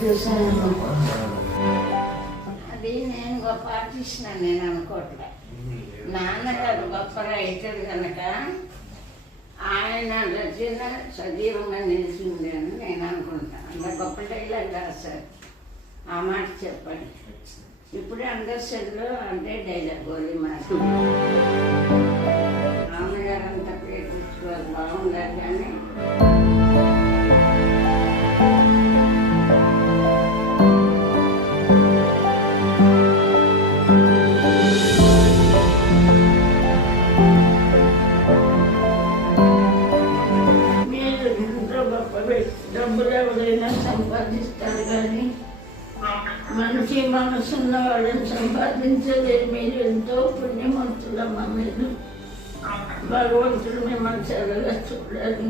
చూసాను. అది నేను గొప్ప ఆర్టిస్ట్ అని నేను అనుకోవట్లే. నాన్నగారు గొప్ప రైటర్ కనుక ఆయన రచన సజీవంగా నిలిచింది అని నేను అనుకుంటాను. అంత గొప్ప డైలాగ్ రాశారు. ఆ మాట చెప్పండి. ఇప్పుడే అండర్స్టాండ్లో అంటే డైలాగ్ గోలీ మాట. నాన్నగారు అంత పేరు తెచ్చుకోవాలి బాగుండాలి కానీ డబ్బులు ఎవరైనా సంపాదిస్తారు కానీ మనిషి మనసున్న వాళ్ళని సంపాదించలేదు. మీరు ఎంతో పుణ్యమంతులమ్మ. మీరు భగవంతుడు మిమ్మల్ని చల్లగా చూడాలి.